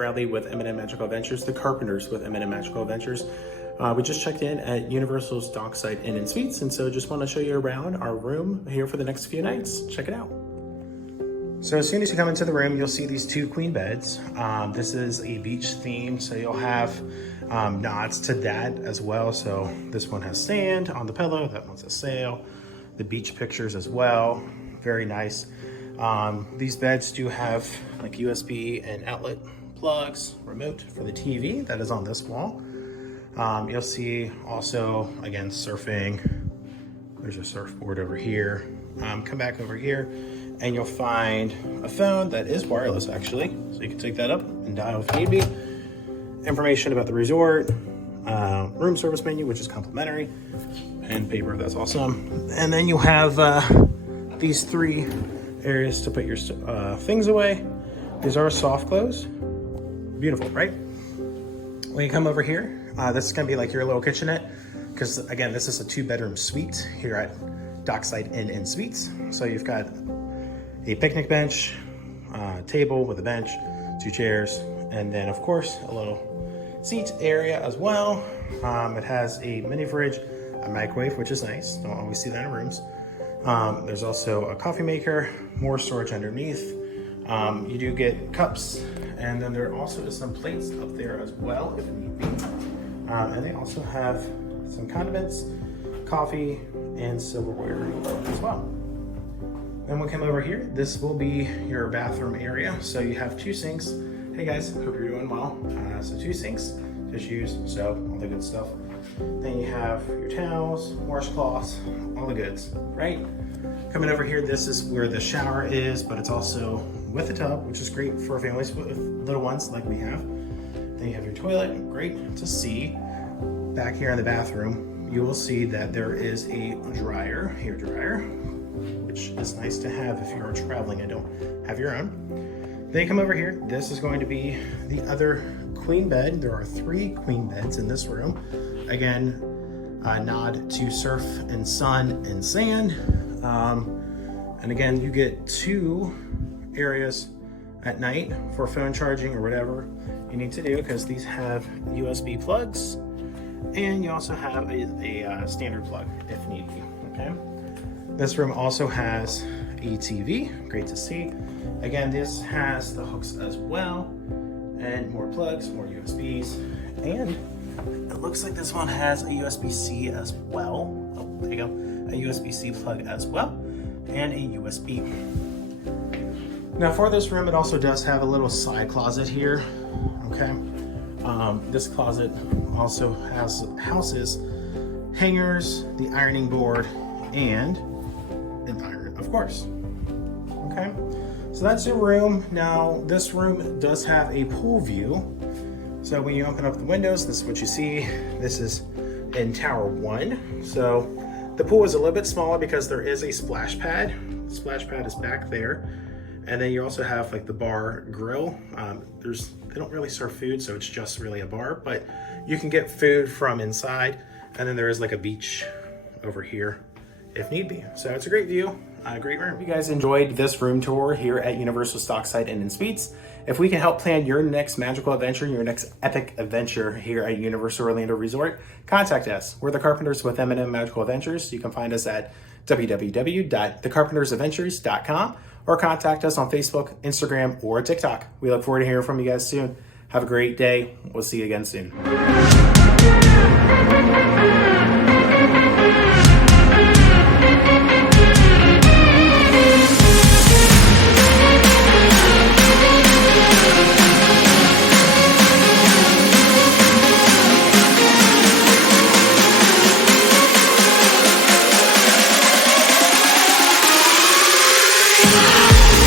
Bradley with M&M Magical Adventures, the Carpenters with M&M Magical Adventures. We just checked in at Universal's Dockside Inn and Suites, and so just want to show you around our room here for the next few nights. Check it out. So as soon as you come into the room, you'll see these two queen beds. This is a beach theme, so you'll have nods to that as well. So this one has sand on the pillow, that one's a sail, the beach pictures as well. Very nice. These beds do have like USB and outlet plugs, remote for the TV that is on this wall. You'll see also, again, surfing. There's a surfboard over here. Come back over here and you'll find a phone that is wireless actually. So you can take that up and dial if need be. Information about the resort, room service menu, which is complimentary, and paper, that's awesome. And then you have these three areas to put your things away. These are soft close. Beautiful, right? When you come over here, this is gonna be like your little kitchenette, because again, this is a 2-bedroom suite here at Dockside Inn and Suites. So you've got a picnic bench, table with a bench, 2 chairs, and then of course a little seat area as well. It has a mini fridge, a microwave, which is nice. Don't always see that in rooms. There's also a coffee maker, more storage underneath. You do get cups, and then there also is some plates up there as well if need be. And they also have some condiments, coffee, and silverware as well. Then we'll come over here. This will be your bathroom area. So you have 2 sinks. Hey guys, hope you're doing well. So 2 sinks, tissues, soap, all the good stuff. Then you have your towels, washcloths, all the goods, right? Coming over here, this is where the shower is, but it's also with a tub, which is great for families with little ones like we have. Then you have your toilet, great to see. Back here in the bathroom, you will see that there is a dryer, hair dryer, which is nice to have if you're traveling and don't have your own. Then you come over here, this is going to be the other queen bed. There are 3 queen beds in this room. Again, a nod to surf and sun and sand. And again, you get 2 areas at night for phone charging or whatever you need to do, because these have USB plugs, and you also have a standard plug if need be, okay? This room also has a TV, great to see. Again, this has the hooks as well, and more plugs, more USBs, and it looks like this one has a USB-C as well. Oh, there you go, a USB-C plug as well, and a USB. Now for this room, it also does have a little side closet here, okay? This closet also houses hangers, the ironing board, and an iron, of course, okay? So that's your room. Now, this room does have a pool view. So when you open up the windows, this is what you see. This is in Tower 1. So the pool is a little bit smaller because there is a splash pad. The splash pad is back there. And then you also have like the bar grill. They don't really serve food, so it's just really a bar, but you can get food from inside. And then there is like a beach over here if need be. So it's a great view, a great room. If you guys enjoyed this room tour here at Universal's Dockside Inn and Suites, if we can help plan your next magical adventure, your next epic adventure here at Universal Orlando Resort, contact us. We're the Carpenters with M&M Magical Adventures. You can find us at www.thecarpentersadventures.com or contact us on Facebook, Instagram, or TikTok. We look forward to hearing from you guys soon. Have a great day. We'll see you again soon.